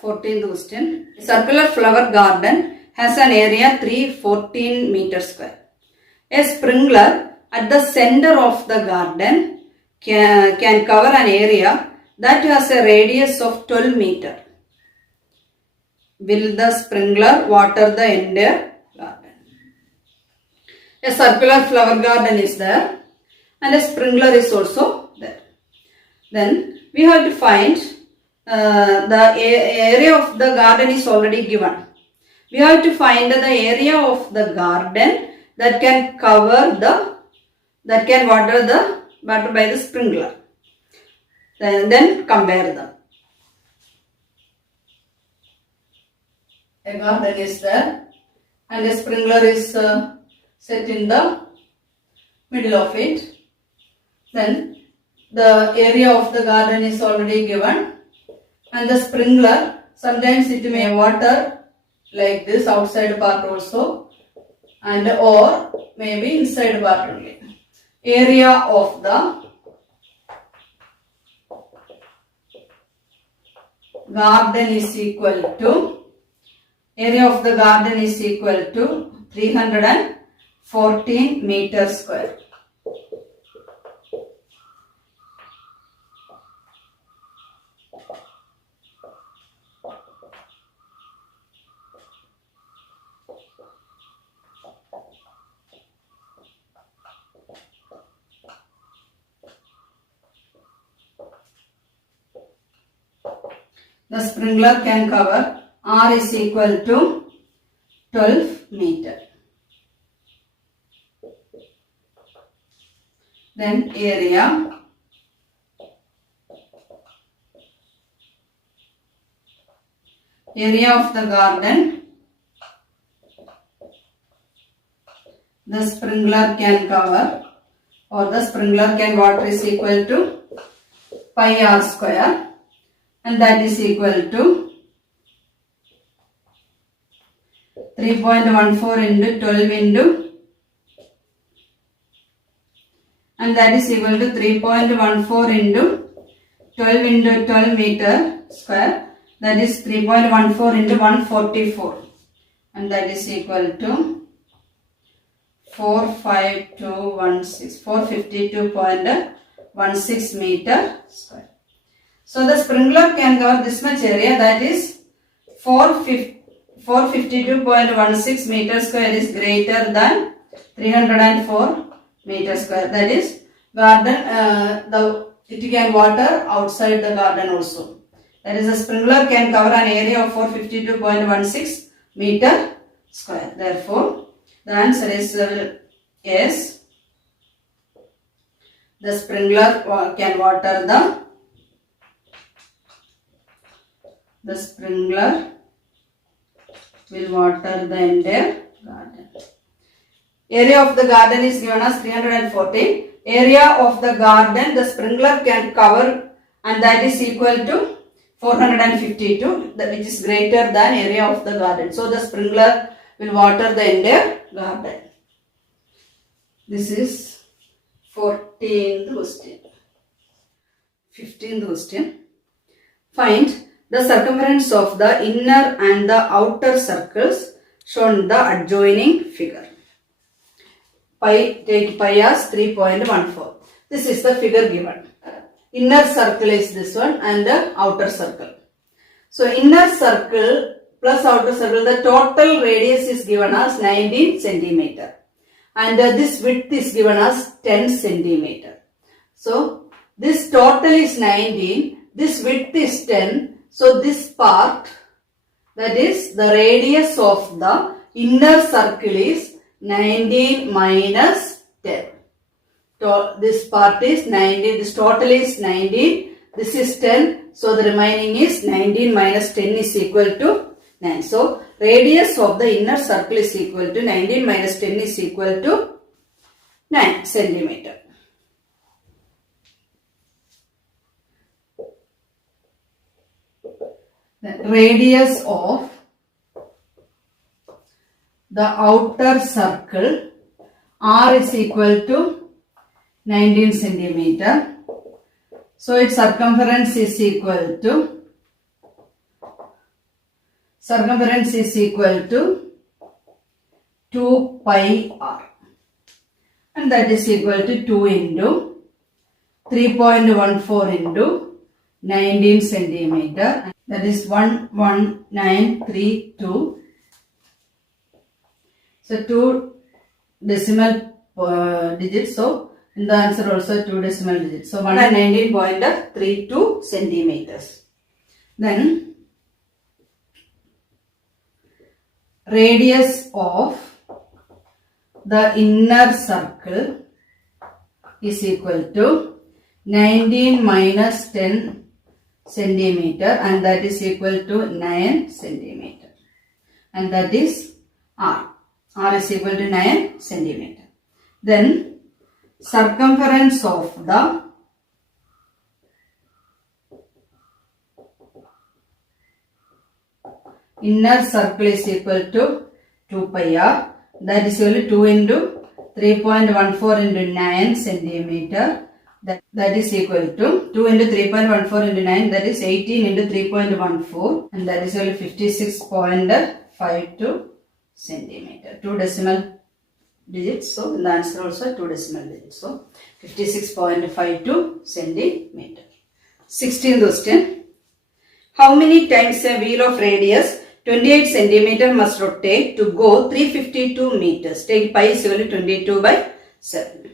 14th question. Circular flower garden has an area 314 meters square. A sprinkler at the center of the garden can cover an area that has a radius of 12 meters. Will the sprinkler water the entire garden? A circular flower garden is there and a sprinkler is also there. Then we have to find the area of the garden is already given. We have to find the area of the garden that can cover that can water by the sprinkler. Then compare them. A garden is there and a sprinkler is set in the middle of it. Then the area of the garden is already given and the sprinkler, sometimes it may water like this outside part also and or maybe inside part only. Area of the garden is equal to 314 meters square. The sprinkler can cover R is equal to 12 meter. Then area of the garden the sprinkler can cover or the sprinkler can water is equal to pi r square. And that is equal to 3.14 into 12 into and that is equal to 3.14 into 12 meter square, that is 3.14 into 144 and that is equal to 452.16 meter square. So the sprinkler can cover this much area, that is 452.16 meters square is greater than 304 meters square. That is garden, it can water outside the garden also. That is the sprinkler can cover an area of 452.16 meter square. Therefore, the answer is yes. The sprinkler can water the sprinkler will water the entire garden. Area of the garden is given as 314. Area of the garden the sprinkler can cover and that is equal to 452, which is greater than area of the garden. So the sprinkler will water the entire garden. This is 14th question. 15th question. Find the circumference of the inner and the outer circles shown in the adjoining figure. Take pi as 3.14. This is the figure given. Inner circle is this one and the outer circle. So inner circle plus outer circle, the total radius is given as 19 centimeter and this width is given as 10 centimeter. So this total is 19, this width is 10. So this part, that is the radius of the inner circle is 19 minus 10. This part is 19, this total is 19, this is 10. So the remaining is 19 minus 10 is equal to 9. So radius of the inner circle is equal to 19 minus 10 is equal to 9 centimeter. The radius of the outer circle R is equal to 19 centimeter. So its circumference is equal to circumference is equal to 2 pi r, and that is equal to 2 into 3.14 into 19 centimeter, that is 11932. So 2 decimal digits, so in the answer also 2 decimal digits, so 119.32 centimeters. Then radius of the inner circle is equal to 19 minus 10 centimeter, and that is equal to 9 centimeter, and that is r. R is equal to 9 centimeter. Then circumference of the inner circle is equal to 2 pi r, that is equal to 2 into 3.14 into 9 centimeter, that is equal to 2 into 3.14 into 9, that is 18 into 3.14, and that is equal to 56.52 centimeter. 2 decimal digits, so in the answer also 2 decimal digits, so 56.52 centimeter. 16th question. How many times a wheel of radius 28 centimeter must rotate to go 352 meters? Take pi is equal to 22 by 7.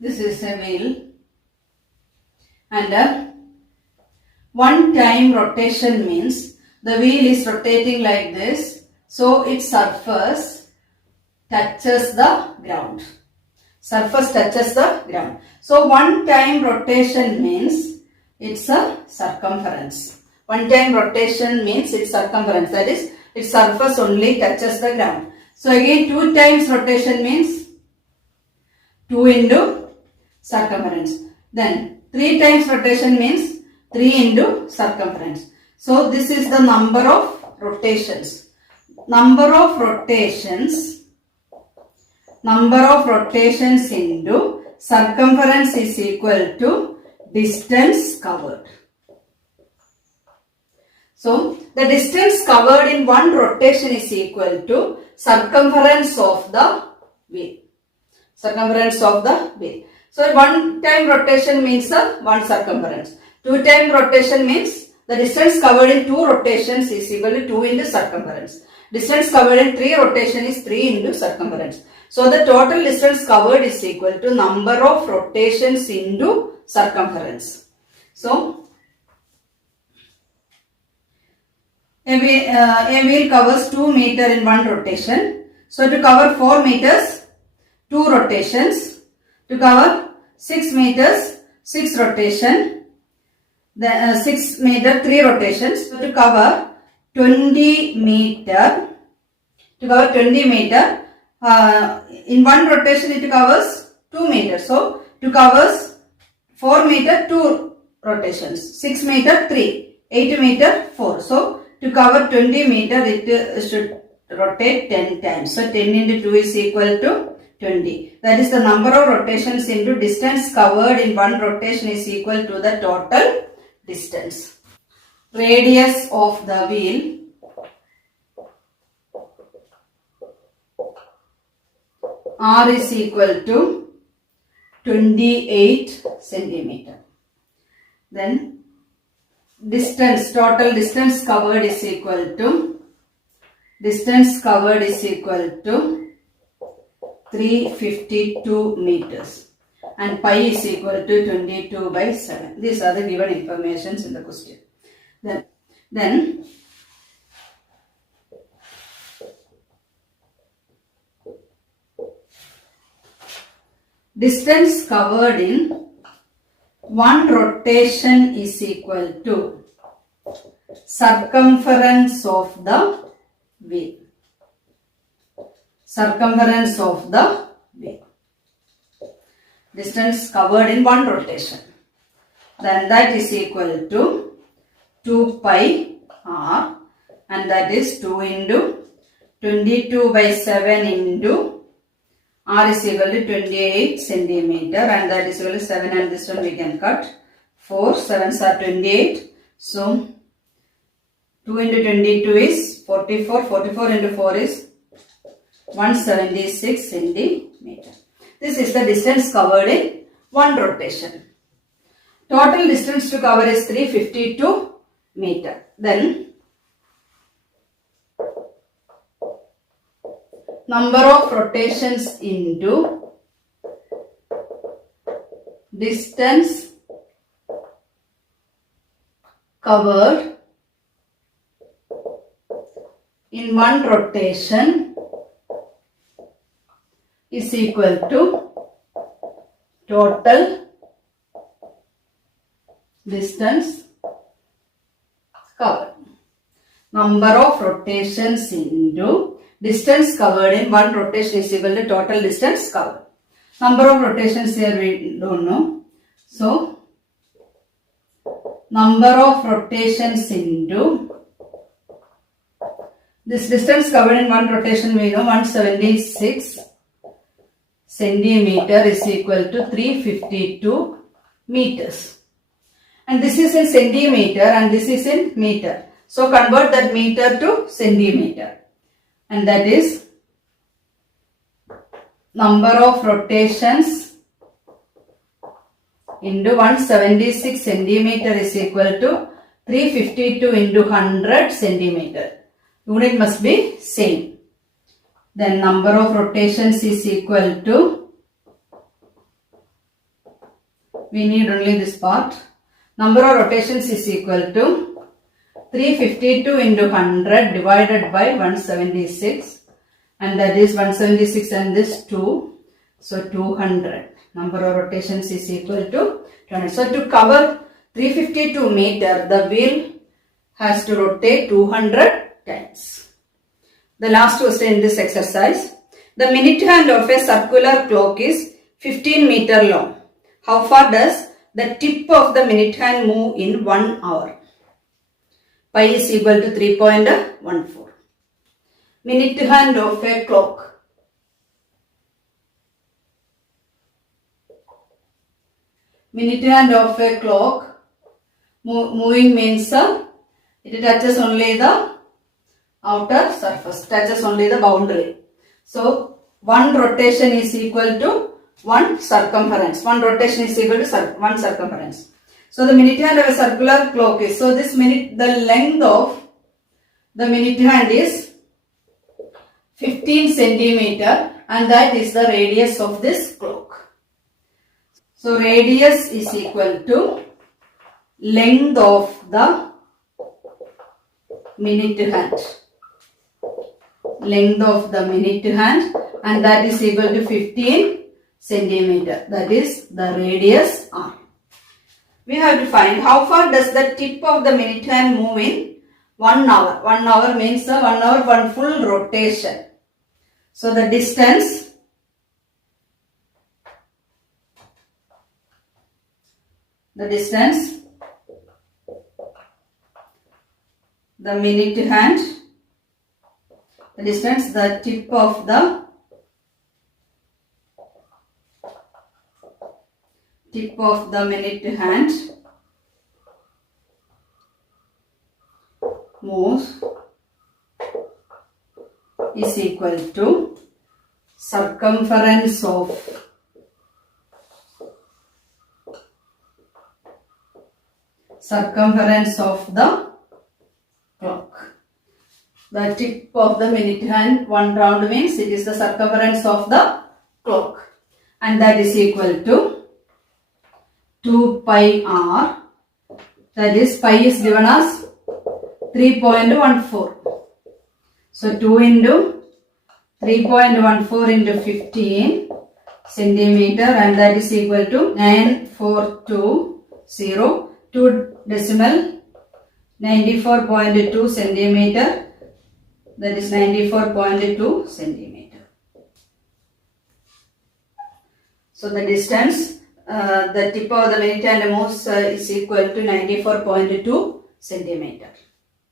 This is a wheel, and one time rotation means the wheel is rotating like this, so its surface touches the ground. Surface touches the ground. So one time rotation means it's a circumference. One time rotation means its circumference, that is its surface only touches the ground. So again 2 times rotation means 2 into circumference. Then 3 times rotation means 3 into circumference. So this is the number of rotations. Number of rotations into circumference is equal to distance covered. So the distance covered in one rotation is equal to circumference of the wheel. Circumference of the wheel. So one time rotation means one circumference. 2 time rotation means the distance covered in 2 rotations is equal to 2 into circumference. Distance covered in 3 rotations is 3 into circumference. So the total distance covered is equal to number of rotations into circumference. So a wheel covers 2 meters in one rotation. So to cover 4 meters, 2 rotations. To cover 6 meters, 6 rotation. The 6 meter, 3 rotations. So to cover 20 meter, in one rotation it covers 2 meters. So to covers 4 meter, 2 rotations. 6 meter, 3. 8 meter, 4. So to cover 20 meter it should rotate 10 times. So 10 into 2 is equal to 20. That is the number of rotations into distance covered in one rotation is equal to the total distance. Radius of the wheel R is equal to 28 centimeter. Then distance, total distance covered is equal to 352 meters, and pi is equal to 22 by 7. These are the given informations in the question. Then distance covered in one rotation is equal to circumference of the wheel. Circumference of the wheel. Distance covered in one rotation. Then that is equal to 2 pi r, and that is 2 into 22 by 7 into R is equal to 28 centimeter, and that is equal to 7, and this one we can cut. 4, 7s are 28. So 2 into 22 is 44. 44 into 4 is 176 centimeter. This is the distance covered in one rotation. Total distance to cover is 352 meter. Then number of rotations into distance covered in one rotation is equal to total distance covered. Number of rotations into distance covered in one rotation is equal to total distance covered. Number of rotations here we don't know. So, number of rotations into this distance covered in one rotation we know 176 centimeter is equal to 352 meters. And this is in centimeter and this is in meter. So, convert that meter to centimeter. And that is number of rotations into 176 centimeter is equal to 352 into 100 centimeter. Unit must be same. Then number of rotations is equal to, we need only this part. Number of rotations is equal to 352 into 100 divided by 176, and that is 176 and this 2, so 200. Number of rotations is equal to 200. So to cover 352 meter, the wheel has to rotate 200 times. The last question in this exercise. The minute hand of a circular clock is 15 meter long. How far does the tip of the minute hand move in 1 hour? Pi is equal to 3.14. Minute hand of a clock. Minute hand of a clock moving means it touches only the outer surface, touches only the boundary. So, one rotation is equal to one circumference. One rotation is equal to one circumference. So, the minute hand of a circular clock is, so this minute, the length of the minute hand is 15 centimeter, and that is the radius of this clock. So, radius is equal to length of the minute hand. Length of the minute hand, and that is equal to 15 centimeter. That is the radius r. We have to find how far does the tip of the minute hand move in 1 hour. 1 hour means 1 hour, one full rotation. So the distance the minute hand, the distance, the tip of the minute hand moves is equal to circumference of the clock. The tip of the minute hand, one round means it is the circumference of the clock, and that is equal to 2 pi r, that is pi is given as 3.14. So 2 into 3.14 into 15 centimeter, and that is equal to 9420, 2 decimal 94.2 centimeter, that is 94.2 centimeter. So the distance, the tip of the minute hand moves is equal to 94.2 centimeter.